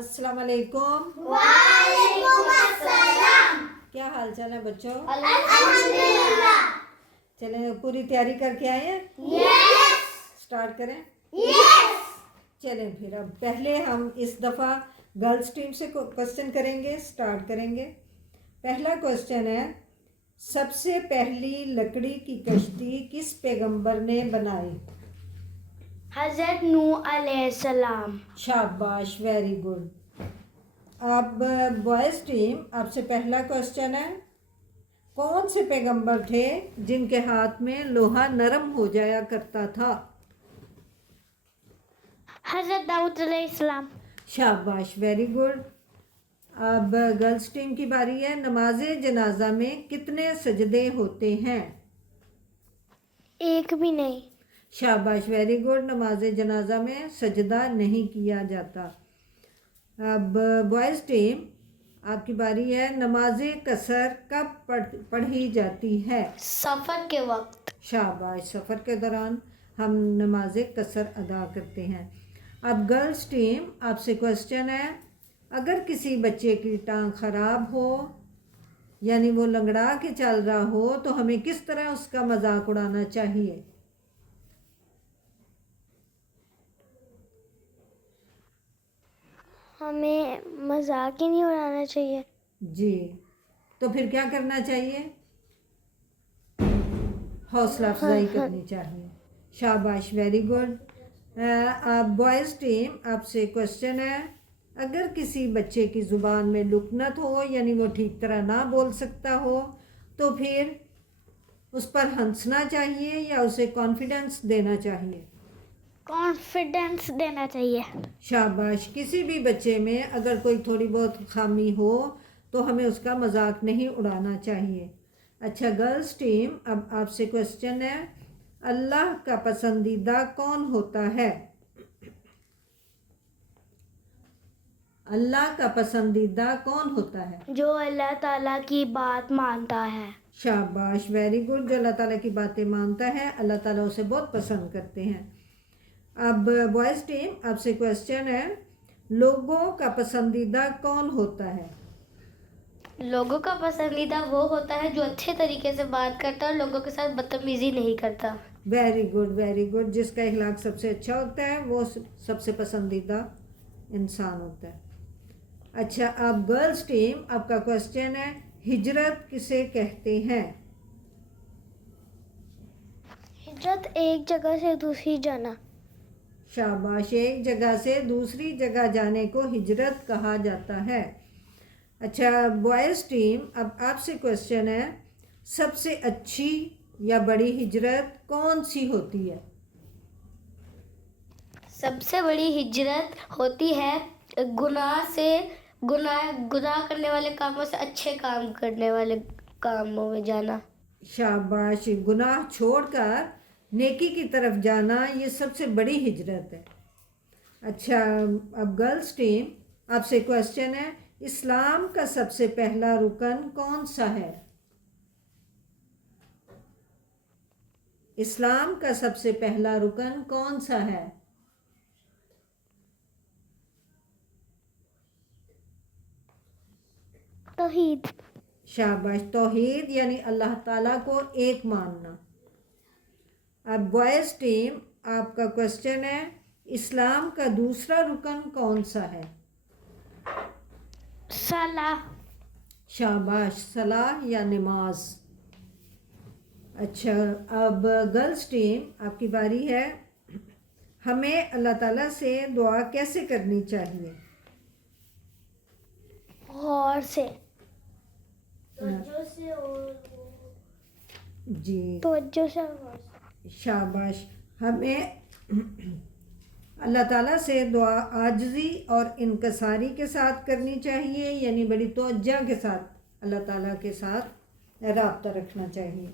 السلام علیکم. وعلیکم السلام. کیا حال چال ہے بچوں؟ الحمدللہ. چلیں پوری تیاری کر کے آئے ہیں؟ یس. سٹارٹ کریں. یس. چلیں پھر اب پہلے ہم اس دفعہ گرلز ٹیم سے کوشچن کریں گے. سٹارٹ کریں گے. پہلا کوشچن ہے، سب سے پہلی لکڑی کی کشتی کس پیغمبر نے بنائی؟ حضرت نوح علیہ السلام. شاباش، ویری گڈ. اب بوائز ٹیم، آپ سے پہلا کوشچن ہے، کون سے پیغمبر تھے جن کے ہاتھ میں لوہا نرم ہو جایا کرتا تھا؟ حضرت داؤد علیہ السلام. شاباش، ویری گڈ. اب گرلز ٹیم کی باری ہے. نماز جنازہ میں کتنے سجدے ہوتے ہیں؟ ایک بھی نہیں. شاباش، ویری گڈ. نماز جنازہ میں سجدہ نہیں کیا جاتا. اب بوائز ٹیم، آپ کی باری ہے. نماز قصر کب پڑھی جاتی ہے؟ سفر کے وقت. شاباش، سفر کے دوران ہم نماز قصر ادا کرتے ہیں. اب گرلز ٹیم، آپ سے کوشچن ہے، اگر کسی بچے کی ٹانگ خراب ہو یعنی وہ لنگڑا کے چل رہا ہو تو ہمیں کس طرح اس کا مذاق اڑانا چاہیے؟ ہمیں مذاق ہی نہیں اڑانا چاہیے. جی، تو پھر کیا کرنا چاہیے؟ حوصلہ افزائی کرنی چاہیے. شاباش، ویری گڈ. اب بوائز ٹیم، آپ سے کوشچن ہے، اگر کسی بچے کی زبان میں لکنت ہو یعنی وہ ٹھیک طرح نہ بول سکتا ہو تو پھر اس پر ہنسنا چاہیے یا اسے کانفیڈنس دینا چاہیے؟ کانفیڈینس دینا چاہیے. شاباش. کسی بھی بچے میں اگر کوئی تھوڑی بہت خامی ہو تو ہمیں اس کا مذاق نہیں اڑانا چاہیے. اچھا گرلز ٹیم، اب آپ سے کوشچن ہے، اللہ کا پسندیدہ کون ہوتا ہے؟ اللہ کا پسندیدہ کون ہوتا ہے؟ جو اللہ تعالیٰ کی بات مانتا ہے. شاباش، ویری گڈ. جو اللہ تعالیٰ کی باتیں مانتا ہے اللہ تعالیٰ اسے بہت پسند کرتے ہیں. اب بوائز ٹیم، آپ سے کوشچن ہے، لوگوں کا پسندیدہ کون ہوتا ہے؟ لوگوں کا پسندیدہ وہ ہوتا ہے جو اچھے طریقے سے بات کرتا ہے اور لوگوں کے ساتھ بدتمیزی نہیں کرتا. Very good, very good. جس کا اخلاق سب سے اچھا ہوتا ہے وہ سب سے پسندیدہ انسان ہوتا ہے. اچھا اب گرلز ٹیم، آپ کا کوشچن ہے، ہجرت کسے کہتے ہیں؟ ہجرت ایک جگہ سے دوسری جانا. شاباش، ایک جگہ سے دوسری جگہ جانے کو ہجرت کہا جاتا ہے. اچھا بوائز ٹیم، اب آپ سے کوشچن ہے، سب سے اچھی یا بڑی ہجرت کون سی ہوتی ہے؟ سب سے بڑی ہجرت ہوتی ہے گناہ کرنے والے کاموں سے اچھے کام کرنے والے کاموں میں جانا. شاباش. گناہ چھوڑ کر نیکی کی طرف جانا یہ سب سے بڑی ہجرت ہے. اچھا اب گرلز ٹیم، آپ سے کوشچن ہے، اسلام کا سب سے پہلا رکن کون سا ہے؟ اسلام کا سب سے پہلا رکن کون سا ہے؟ توحید. شاباش. توحید یعنی اللہ تعالیٰ کو ایک ماننا. اب بوائز ٹیم، آپ کا کوشچن ہے، اسلام کا دوسرا رکن کون سا ہے؟ صلاح. شاباش. صلاح یا نماز. اچھا اب گرلز ٹیم، آپ کی باری ہے، ہمیں اللہ تعالیٰ سے دعا کیسے کرنی چاہیے؟ غور سے. جی توجہ سے. شاباش. ہمیں اللہ تعالیٰ سے دعا عاجزی اور انکساری کے ساتھ کرنی چاہیے یعنی بڑی توجہ کے ساتھ اللہ تعالیٰ کے ساتھ رابطہ رکھنا چاہیے.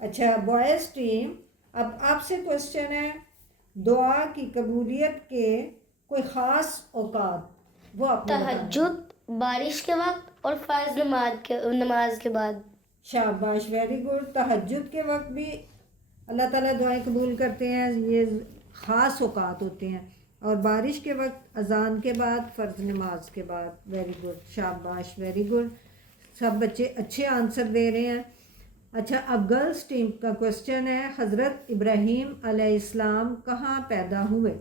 اچھا بوائز ٹیم، اب آپ سے کوشچن ہے، دعا کی قبولیت کے کوئی خاص اوقات وہ آپ نے بتانا ہے. تہجد بارش کے وقت اور فرض نماز کے بعد. شاباش، ویری گڈ. تہجد کے وقت بھی اللہ تعالیٰ دعائیں قبول کرتے ہیں، یہ خاص اوقات ہوتے ہیں. اور بارش کے وقت اذان کے بعد، فرض نماز کے بعد. ویری گڈ، شاباش، ویری گڈ. سب بچے اچھے آنسر دے رہے ہیں. اچھا، اب گرلز ٹیم کا کوشچن ہے، حضرت ابراہیم علیہ السلام کہاں پیدا ہوئے؟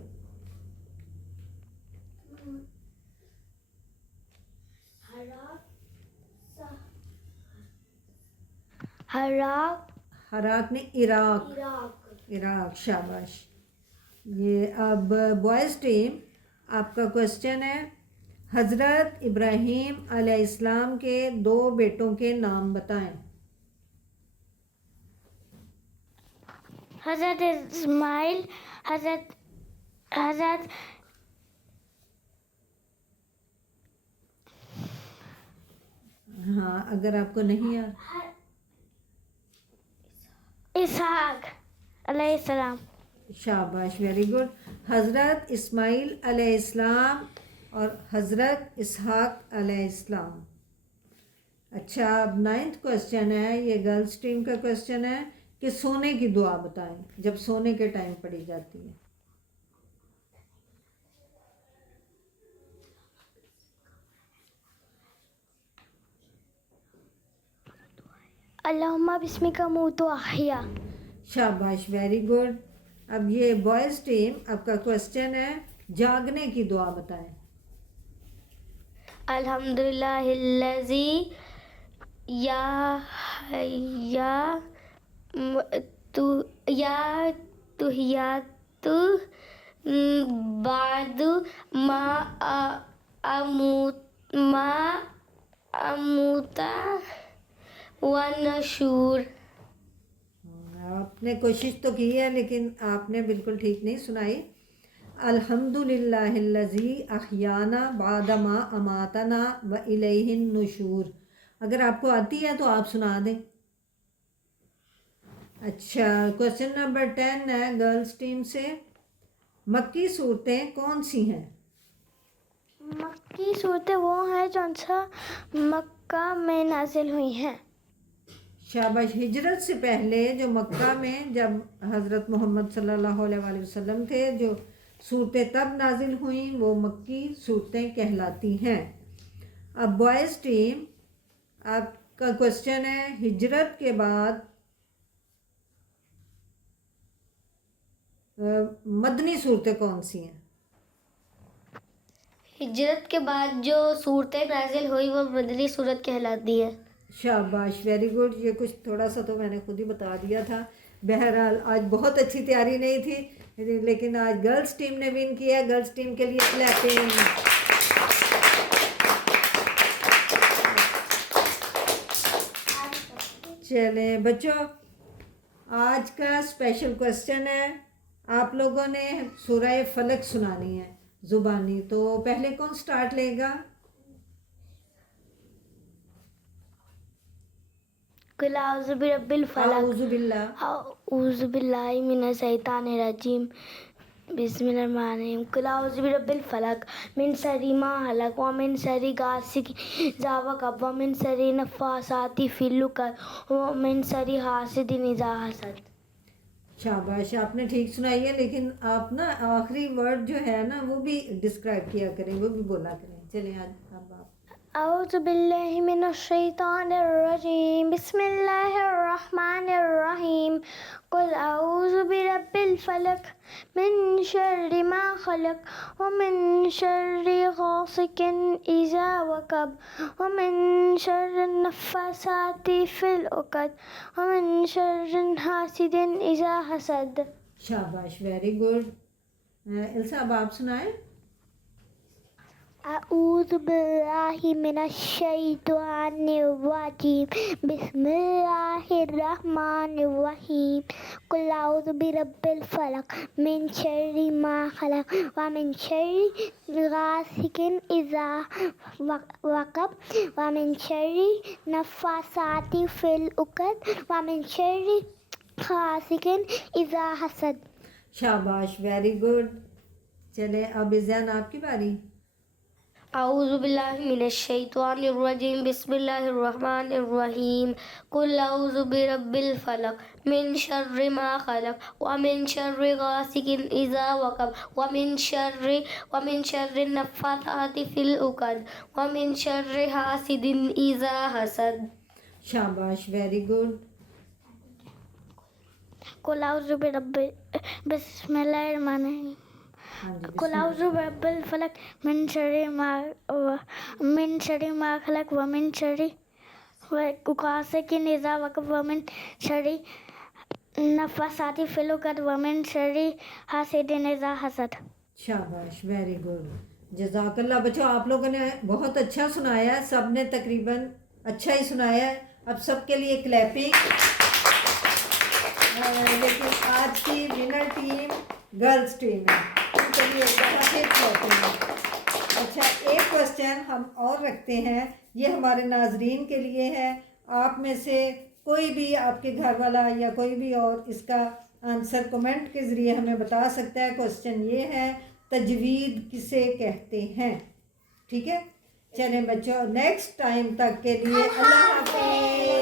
حراک نے عراق. شاباش. یہ اب بوائز ٹیم، آپ کا کوشچن ہے، حضرت ابراہیم علیہ السلام کے 2 بیٹوں کے نام بتائیں. حضرت اسماعیل، حضرت ہاں، اگر آپ کو نہیں اسحاق علیہ السلام. شاباش، ویری گڈ. حضرت اسماعیل علیہ السلام اور حضرت اسحاق علیہ السلام. اچھا، اب 9th کوشچن ہے، یہ گرلز ٹیم کا کوشچن ہے کہ سونے کی دعا بتائیں جب سونے کے ٹائم پڑھی جاتی ہے. اللہم بسمک موت و احیا. شاباش، ویری گڈ. اب یہ بوائز ٹیم، آپ کا کوشچن ہے، جاگنے کی دعا بتائیں. الحمدللہ الذی تحیات بعد ما اموتا و نشور. آپ نے کوشش تو کی ہے لیکن آپ نے بالکل ٹھیک نہیں سنائی. الحمدللہ الذی احیانا بعد ما اماتنا و الیہ النشور. اگر آپ کو آتی ہے تو آپ سنا دیں. اچھا، کوشچن نمبر 10 ہے گرلز ٹیم سے، مکی صورتیں کون سی ہیں؟ مکی صورتیں وہ ہیں جو مکہ میں نازل ہوئی ہیں. شاباش. ہجرت سے پہلے جو مکہ میں جب حضرت محمد صلی اللہ علیہ وآلہ وسلم تھے، جو صورتیں تب نازل ہوئیں وہ مکی صورتیں کہلاتی ہیں. اب بوائز ٹیم، آپ کا کوشچن ہے، ہجرت کے بعد مدنی صورتیں کون سی ہیں؟ ہجرت کے بعد جو صورتیں نازل ہوئی وہ مدنی صورت کہلاتی ہے. شاباش، ویری گڈ. یہ کچھ تھوڑا سا تو میں نے خود ہی بتا دیا تھا. بہرحال آج بہت اچھی تیاری نہیں تھی لیکن آج گرلز ٹیم نے ون کیا. گرلز ٹیم کے لیے کلیپنگ. چلیں بچوں، آج کا اسپیشل کوشچن ہے، آپ لوگوں نے سورہ فلق سنانی ہے زبانی. تو پہلے کون سٹارٹ لے گا؟ قل اعوذ برب الفلق. اعوذ باللہ من الشیطان الرجیم. بسم اللہ الرحمن الرحیم. قل اعوذ برب الفلق من شر ما خلق ومن شر غاسق اذا وقب ومن شر النفاثات فی العقد ومن شر حاسد اذا حسد. شاباش، آپ نے ٹھیک سنائی ہے لیکن آپ نا آخری ورڈ جو ہے نا وہ بھی ڈسکرائب کیا کریں، وہ بھی بولا کریں. چلیں اب آپ. اعوذ باللہ من الشیطان الرجیم. بسم اللہ الرحمن الرحیم. قل اعوذ برب الفلق من شر ما خلق ومن شر غاسق اذا وقب ومن شر النفاثات فی العقد ومن شر حاسد اذا حسد. شاباش، ویری گڈ. السا، اب آپ سنائیں. اعوذ باللہ من الشیطان الرجیم. بسم اللہ الرحمن الرحیم. قل اعوذ برب الفلق من شر ما خلق ومن شر غاسق اذا وقب ومن شر النفاثات فی العقد ومن شر حاسد اذا حسد. شاباش، ویری گڈ. چلیں اب زین آپ کی باری. أعوذ بالله من الشيطان الرجيم بسم الله الرحمن الرحيم قل أعوذ برب الفلق من شر ما خلق ومن شر غاسق إذا وقب ومن شر النفاثات في العقد ومن شر حاسد إذا حسد. شاباش، ویری گڈ. قل أعوذ برب بسم الله الرحمن الرحيم قل أعوذ برب الفلق من شر ما خلق ومن شر غاسق إذا وقب ومن شر النفاثات في العقد ومن شر حاسد إذا حسد. شاباش، ویری گڈ. جزاک اللہ. بچوں آپ لوگوں نے بہت اچھا سنایا ہے، سب نے تقریباً اچھا ہی سنایا ہے. اب سب کے لیے کلیپنگ. لیکن آج کی ونر ٹیم گرلز ٹیم ہے، ان کے لیے بہت ہی کلیپنگ. اچھا، ایک کوسچن ہم اور رکھتے ہیں، یہ ہمارے ناظرین کے لیے ہے. آپ میں سے کوئی بھی آپ کے گھر والا یا کوئی بھی اور اس کا آنسر کمنٹ کے ذریعے ہمیں بتا سکتا ہے. کوسچن یہ ہے، تجوید کسے کہتے ہیں؟ ٹھیک ہے، چلیں بچوں، نیکسٹ ٹائم تک کے لیے اللہ حافظ.